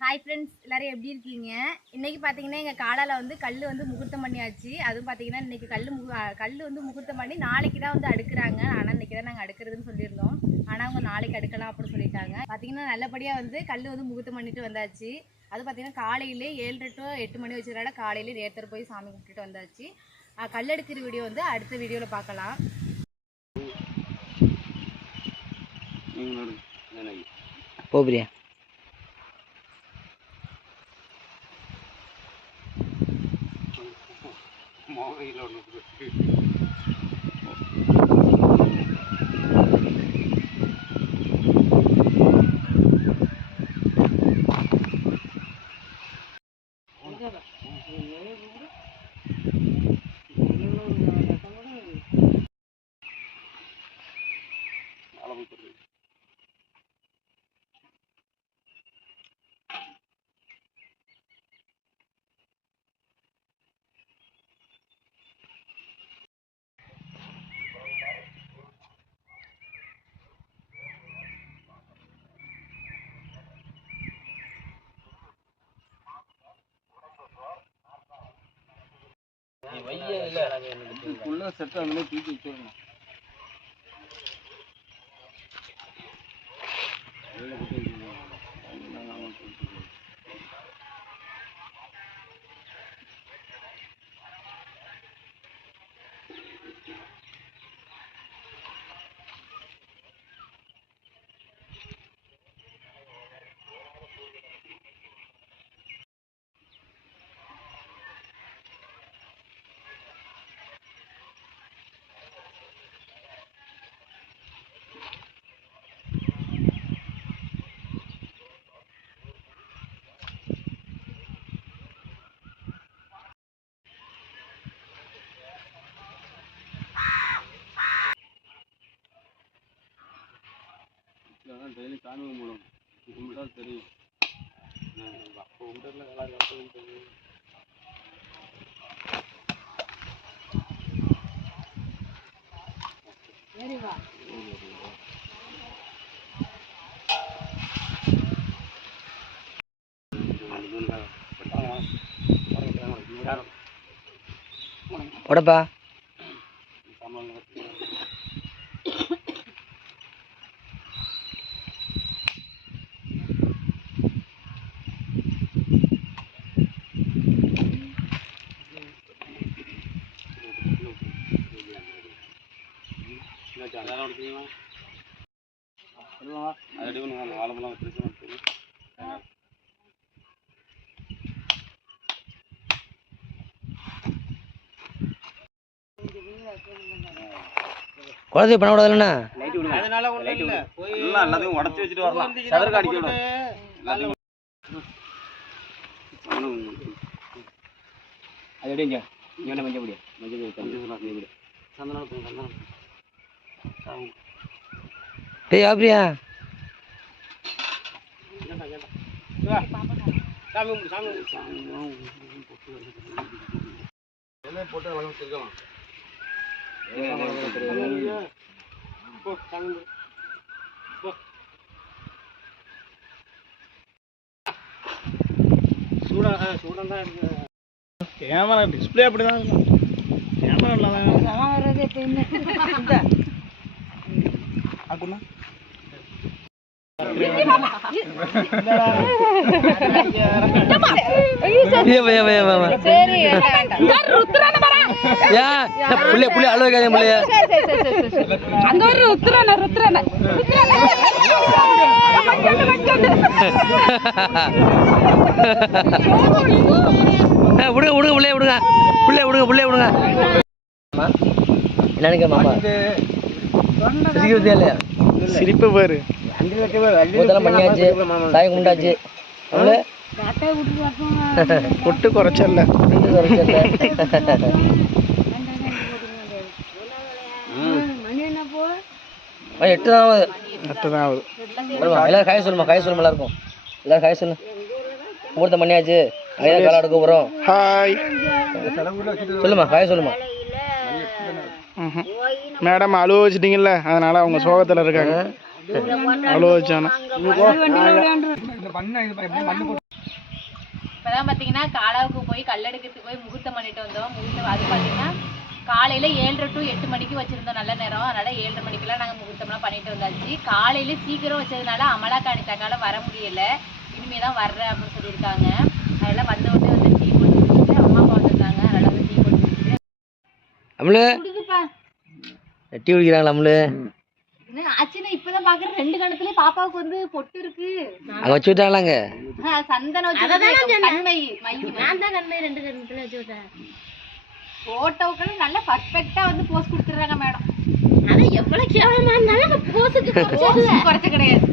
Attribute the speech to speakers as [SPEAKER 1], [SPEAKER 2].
[SPEAKER 1] Hi friends எல்லாரும் எப்படி இருக்கீங்க? இன்னைக்கு பார்த்தீங்கன்னா எங்கள் காலால் வந்து கல் வந்து முகூர்த்தம் பண்ணியாச்சு. அதுவும் பார்த்தீங்கன்னா இன்னைக்கு கல் முகு அஹ் கல் வந்து முகூர்த்தம் பண்ணி நாளைக்கு தான் வந்து அடுக்குறாங்க. ஆனால் இன்னைக்கு தான் நாங்கள் அடுக்கிறதுன்னு சொல்லியிருந்தோம். ஆனால் அவங்க நாளைக்கு அடுக்கலாம் அப்படின்னு சொல்லிட்டாங்க. பார்த்தீங்கன்னா நல்லபடியாக வந்து கல் வந்து முகூர்த்தம் பண்ணிட்டு வந்தாச்சு. அது பார்த்தீங்கன்னா காலையிலே ஏழு டு எட்டு மணி வச்சுக்கிறாட காலையிலே நேரத்தர் போய் சாமி கும்பிட்டுட்டு வந்தாச்சு. கல் எடுக்கிற வீடியோ வந்து அடுத்த வீடியோவில் பார்க்கலாம் மோகையில் ஒன்று
[SPEAKER 2] போ பிரியா
[SPEAKER 3] ஃபுல்லாக செட் மாதிரி தூக்கி வச்சிடணும். டெய்லி சாமி கும்பிடும் கும்பிட்டா தெரியும் அப்போ கும்பிட்டதுல நல்லா அப்போ தெரியும்
[SPEAKER 2] போடப்பா
[SPEAKER 3] அது ஒன்று ஆலமெல்லாம் வச்சிருக்கேன்
[SPEAKER 2] குழந்தை பண்ண கூடாதுல்லண்ணா
[SPEAKER 3] எல்லாம் எல்லாத்தையும் உடச்சி வச்சுட்டு வரலாம். அது எப்படிங்க இங்கே? மஞ்சள் பொடி. மஞ்சள் பொடி மஞ்சள் பொடி. சந்தனம் சந்தனம்.
[SPEAKER 2] டேய்.
[SPEAKER 3] போ சூடா ஆ, சூடா தான் இருக்கு. கேமரா டிஸ்பிளே அப்படி தான் இருக்கும் கேமரா நல்லா
[SPEAKER 2] ஏ பையா பையா மாமா யா புள்ளைய புள்ளைய அழுவ காரியம் புள்ளைய
[SPEAKER 4] அங்க ஒரு ருத்ரன ருத்ரன
[SPEAKER 2] விடுங்க விடுங்க புள்ளைய விடுங்க புள்ளைய விடுங்க புள்ளைய விடுங்க என்னன்னு மாமா இல்லையா
[SPEAKER 3] சிரிப்பு பாரு.
[SPEAKER 2] பண்ணியாச்சு. சாயம் கும்பிட்டாச்சு. அவங்களே
[SPEAKER 3] கொட்டு குறைச்சல்ல.
[SPEAKER 2] வீட்டு குறைச்சல்ல. மணி எட்டு தான் ஆகுது.
[SPEAKER 3] அட்டு தான் ஆகுது.
[SPEAKER 2] வருமா? எல்லாரும் காய சொல்லுமா? காய சொல்லுமா எல்லாருக்கும். எல்லாரும் காய சொல்லு. முகூர்த்தம் பண்ணியாச்சு. அங்கே காலம் எடுக்க போகிறோம்
[SPEAKER 3] ஹாய்
[SPEAKER 2] சொல்லுமா? காய சொல்லுமா?
[SPEAKER 3] மேடம் அழுவ வச்சிட்டீங்கல்ல அதனால அவங்க சோகத்தில் இருக்காங்க. அழுவ வச்சானா
[SPEAKER 5] இப்பதான் பாத்தீங்கன்னா காலாவுக்கு போய் கல் எடுக்கிறதுக்கு போய் முகூர்த்தம் பண்ணிட்டு வந்தோம். முகூர்த்தம் அது பாத்தீங்கன்னா காலையில ஏழரை டு எட்டு மணிக்கு வச்சிருந்தோம் நல்ல நேரம். அதனால ஏழரை மணிக்கெல்லாம் நாங்க முகூர்த்தம்லாம் பண்ணிட்டு வந்தாச்சு. காலையில சீக்கிரம் வச்சதுனால அமலா காணித்தாக்கால வர முடியல. இனிமே தான் வர்றேன் அப்படின்னு சொல்லியிருக்காங்க. அதனால வந்த உடனே வந்து டீ போட்டு குடிச்சிட்டு அம்மா அப்பா வந்திருந்தாங்க அதனால வந்து டீ போட்டு குடிச்சிட்டு குடுக்குப்பா
[SPEAKER 2] டீ குடிக்கிறாங்களா
[SPEAKER 5] என்ன ஆச்சுன்னா இப்பதான் பாக்குறேன். ரெண்டு கணத்துல பாப்பாவுக்கு வந்து பொட்டு இருக்கு.
[SPEAKER 2] அங்கே வச்சு விட்டாங்களாங்க?
[SPEAKER 5] ஆ, சந்தனம் வச்சு கண்மை மை
[SPEAKER 6] நான் தான் கண்மை ரெண்டு கண்ணுல வச்சு விட்டேன்.
[SPEAKER 5] போட்டோவுக்கு நல்லா பர்ஃபெக்ட்டா வந்து போஸ் கொடுத்துறாங்க மேடம்.
[SPEAKER 6] ஆனா எவ்வளவு கேவலமா இருந்தாலும் போஸுக்கு
[SPEAKER 5] போஸ் குறைச்ச கிடையாது.